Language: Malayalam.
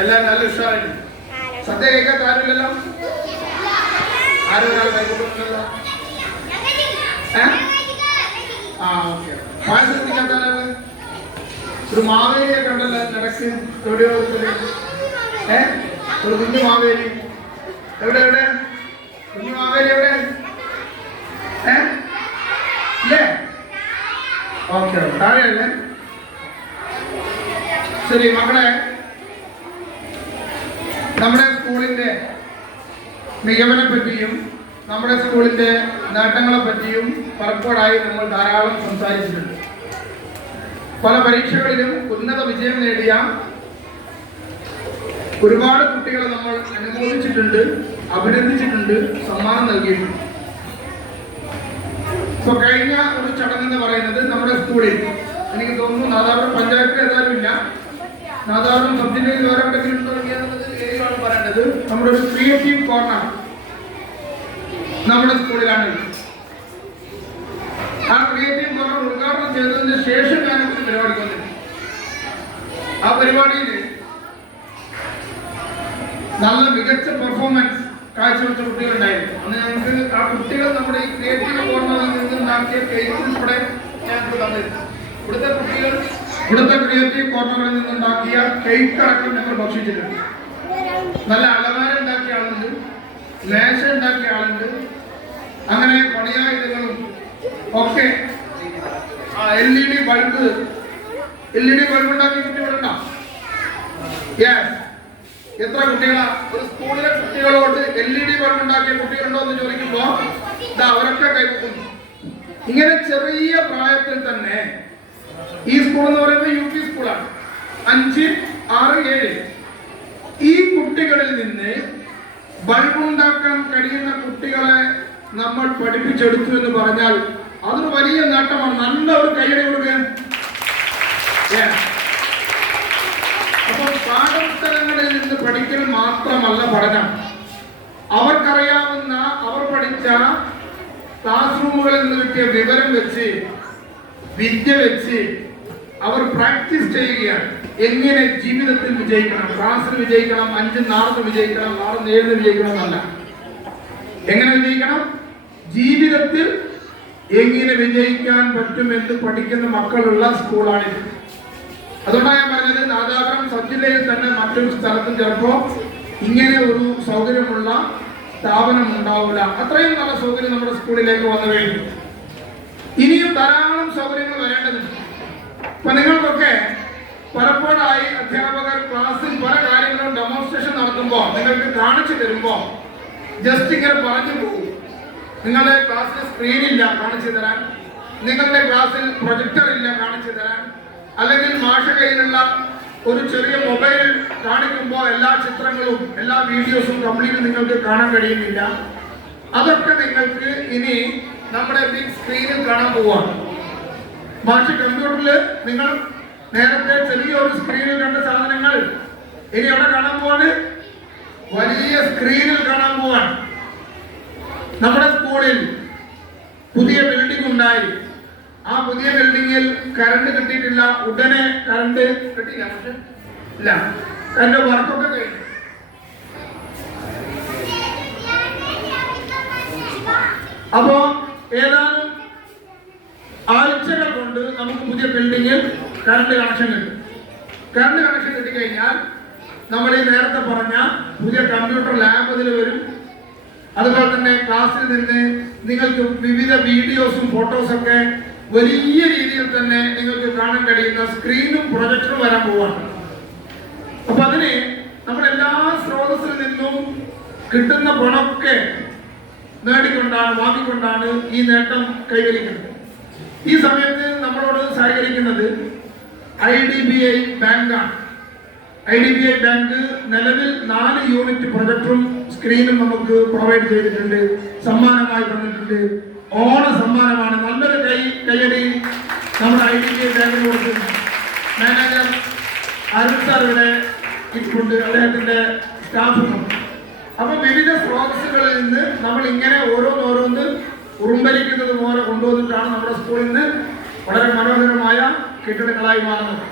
എല്ലാവരും നല്ല ഉഷാറായിട്ട് സദ്യ കഴിക്കാത്ത ആരുമില്ലല്ലോ? ആരും ഒരാൾ കൈകൊണ്ടില്ലല്ലോ? ഓക്കെ. പായസം കുടിക്കാത്ത ആരാണ്? ഒരു മാവേലിയെ കണ്ടല്ലോ നടക്ക് എവിടെയോ ഒരു കുഞ്ഞു മാവേലി. എവിടെ എവിടെ കുഞ്ഞു മാവേലി എവിടെ? ഇല്ലേ? ഓക്കെ, താഴെയല്ലേ? ശരി മക്കളെ, നമ്മുടെ സ്കൂളിന്റെ മികവിനെ പറ്റിയും നമ്മുടെ സ്കൂളിന്റെ നേട്ടങ്ങളെ പറ്റിയും പലപ്പോഴായി നമ്മൾ ധാരാളം സംസാരിച്ചിട്ടുണ്ട്. പല പരീക്ഷകളിലും ഉന്നത വിജയം നേടിയ ഒരുപാട് കുട്ടികളെ നമ്മൾ അനുമോദിച്ചിട്ടുണ്ട്, അഭിനന്ദിച്ചിട്ടുണ്ട്, സമ്മാനം നൽകിയിട്ടുണ്ട്. ഇപ്പൊ കഴിഞ്ഞ ഒരു ചടങ്ങെന്ന് പറയുന്നത് നമ്മുടെ സ്കൂളിൽ, എനിക്ക് തോന്നുന്നു നാദാപുരം പഞ്ചായത്തിൽ ഏതായാലും ഇല്ല, നാദാപുരം സബ് ജില്ലയിൽ വേറെ എവിടെയെങ്കിലും തുടങ്ങിയെന്നുള്ളത് ഏതാണ് പറയേണ്ടത്, നമ്മുടെ ഒരു ക്രിയേറ്റീവ് കോർണർ നമ്മുടെ സ്കൂളിലാണ്. ആ ക്രിയേറ്റീവ് കോർണർ ഉദ്ഘാടനം ചെയ്തതിന് ശേഷം ഞാനൊരു പരിപാടിക്ക് വന്നിട്ടുണ്ട്. ആ പരിപാടിയിൽ നല്ല മികച്ച പെർഫോമൻസ് കാഴ്ചവെച്ച കുട്ടികളുണ്ടായിരുന്നു. അന്ന് ഞങ്ങൾക്ക് ആ കുട്ടികൾ നമ്മുടെ ഈ ക്രിയേറ്റീവ് കോർണറിൽ നിന്നുണ്ടാക്കിയ കേക്ക് ഉൾപ്പെടെ ഞങ്ങൾക്ക് തന്നിരുന്നു. ഇവിടുത്തെ ക്രിയേറ്റീവ് കോർണറിൽ നിന്നുണ്ടാക്കിയ കേക്ക് അടക്കം ഞങ്ങൾ ഭക്ഷിച്ചിട്ടുണ്ട്. നല്ല അലമാര ഉണ്ടാക്കിയ ആളുണ്ട്, മേശ ഉണ്ടാക്കിയ ആളുണ്ട്, അങ്ങനെ പണിയായുധങ്ങളും ഒക്കെ. LED ബൾബ് ഉണ്ടാക്കിയ കുട്ടികളുണ്ടോ? യെസ്. എത്ര കുട്ടികളാ? ഒരു സ്കൂളിലെ കുട്ടികളോട് LED ബൾബ് ഉണ്ടാക്കിയ കുട്ടികളുണ്ടോ എന്ന് ചോദിക്കുമ്പോ അവരൊക്കെ കൈവക്കുന്നു. ഇങ്ങനെ ചെറിയ പ്രായത്തിൽ തന്നെ ഈ സ്കൂൾ എന്ന് പറയുന്നത് UP സ്കൂളാണ്. 5, 6, 7 ഈ കുട്ടികളിൽ നിന്ന് ബൾബുണ്ടാക്കാൻ കഴിയുന്ന കുട്ടികളെ നമ്മൾ പഠിപ്പിച്ചെടുത്തു എന്ന് പറഞ്ഞാൽ അതൊരു വലിയ നേട്ടമാണ്. നല്ല ഒരു കൈയടി കൊടുക്കുക. അപ്പോൾ പാഠപുസ്തകങ്ങളിൽ നിന്ന് പഠിക്കൽ മാത്രമല്ല പഠനം. അവർക്കറിയാവുന്ന, അവർ പഠിച്ച ക്ലാസ് റൂമുകളിൽ നിന്ന് കിട്ടിയ വിവരം വെച്ച്, വിദ്യ വെച്ച് അവർ പ്രാക്ടീസ് ചെയ്യുകയാണ്. എങ്ങനെ ജീവിതത്തിൽ വിജയിക്കണം, ക്ലാസ്സിൽ വിജയിക്കണം, 5 4 വിജയിക്കണം, 6 7 വിജയിക്കണം എന്നല്ല. എങ്ങനെ വിജയിക്കണം, ജീവിതത്തിൽ എങ്ങനെ വിജയിക്കാൻ പറ്റുമെന്ന് പഠിക്കുന്ന മക്കളുള്ള സ്കൂളാണിത്. അതുകൊണ്ടാണ് ഞാൻ പറഞ്ഞത്, നാദാപുരം സബ് ജില്ലയിൽ തന്നെ മറ്റൊരു സ്ഥലത്തും ചിലപ്പോ ഇങ്ങനെ ഒരു സൗകര്യമുള്ള സ്ഥാപനം ഉണ്ടാവില്ല. അത്രയും നല്ല സൗകര്യം നമ്മുടെ സ്കൂളിലേക്ക് വന്നു കഴിഞ്ഞു. ഇനിയും ധാരാളം സൗകര്യങ്ങൾ വരേണ്ടതുണ്ട്. അപ്പൊ നിങ്ങൾക്കൊക്കെ പലപ്പോഴായി അധ്യാപകർ ക്ലാസ്സിൽ പല കാര്യങ്ങളും ഡെമോൺസ്ട്രേഷൻ നടത്തുമ്പോൾ നിങ്ങൾക്ക് കാണിച്ചു തരുമ്പോ ജസ്റ്റ് ഇങ്ങനെ പറഞ്ഞു പോകും. നിങ്ങളുടെ ക്ലാസ്സിൽ സ്ക്രീൻ ഇല്ല കാണിച്ചു തരാൻ, നിങ്ങളുടെ ക്ലാസ്സിൽ പ്രൊജക്ടർ ഇല്ല കാണിച്ചു തരാൻ, അല്ലെങ്കിൽ മാഷ കയ്യിലുള്ള ഒരു ചെറിയ മൊബൈൽ കാണിക്കുമ്പോൾ എല്ലാ ചിത്രങ്ങളും എല്ലാ വീഡിയോസും കംപ്ലീറ്റ് നിങ്ങൾക്ക് കാണാൻ കഴിയുന്നില്ല. അതൊക്കെ നിങ്ങൾക്ക് ഇനി നമ്മുടെ ബിഗ് സ്ക്രീനിൽ കാണാൻ പോവാണ്. മാഷ് കമ്പ്യൂട്ടറിൽ നിങ്ങൾ നേരത്തെ ചെറിയൊരു സ്ക്രീനിൽ കണ്ട സാധനങ്ങൾ ഇനി അവിടെ കാണാൻ പോവാണ്, വലിയ സ്ക്രീനിൽ കാണാൻ പോവാണ്. നമ്മുടെ സ്കൂളിൽ പുതിയ ബിൽഡിംഗ് ഉണ്ടായി. ആ പുതിയ ബിൽഡിംഗിൽ കറണ്ട് കിട്ടിയിട്ടില്ല. ഉടനെ കറണ്ട് കിട്ടിയില്ല, പക്ഷെ ഇല്ല, കറണ്ട് വർക്കൊക്കെ കഴിഞ്ഞു. അപ്പോ ഏതാനും ആഴ്ചകൾ കൊണ്ട് നമുക്ക് പുതിയ ബിൽഡിംഗിൽ കറണ്ട് കണക്ഷൻ കിട്ടും. കറണ്ട് കണക്ഷൻ കിട്ടിക്കഴിഞ്ഞാൽ നമ്മൾ ഈ നേരത്തെ പറഞ്ഞ പുതിയ കമ്പ്യൂട്ടർ ലാബ് അതിൽ വരും. അതുപോലെ തന്നെ ക്ലാസ്സിൽ നിന്ന് നിങ്ങൾക്ക് വിവിധ വീഡിയോസും ഫോട്ടോസൊക്കെ വലിയ രീതിയിൽ തന്നെ നിങ്ങൾക്ക് കാണാൻ കഴിയുന്ന സ്ക്രീനും പ്രൊജക്ടറും വരാൻ പോവാണ്. അപ്പൊ അതിന് നമ്മളെല്ലാ സ്രോതസ്സിൽ നിന്നും കിട്ടുന്ന പണമൊക്കെ വാങ്ങിക്കൊണ്ടാണ് ഈ നേട്ടം കൈവരിക്കുന്നത്. ഈ സമയത്ത് നമ്മളോട് സഹകരിക്കുന്നത് IDBI ബാങ്കാണ്. IDBI ബാങ്ക് നിലവിൽ 4 യൂണിറ്റ് പ്രൊജക്ടറും സ്ക്രീനും നമുക്ക് പ്രൊവൈഡ് ചെയ്തിട്ടുണ്ട്, സമ്മാനമായി തന്നിട്ടുണ്ട്. ഓണ സമ്മാനമാണ്. നല്ലൊരു കൈയടി നമ്മുടെ IDBI ബാങ്കിന് കൊടുക്കുന്നു. മാനേജർ അരുൺ സാർ ഇവിടെ ഇട്ടുണ്ട്, അദ്ദേഹത്തിന്റെ സ്റ്റാഫുമുണ്ട്. അപ്പൊ വിവിധ സ്രോതസ്സുകളിൽ നിന്ന് നമ്മൾ ഇങ്ങനെ ഓരോന്ന് ഉറുമ്പലിക്കുന്നത് പോലെ കൊണ്ടുവന്നിട്ടാണ് നമ്മുടെ സ്കൂളിൽ നിന്ന് വളരെ മനോഹരമായ കെട്ടിടങ്ങളായി മാറുന്നത്.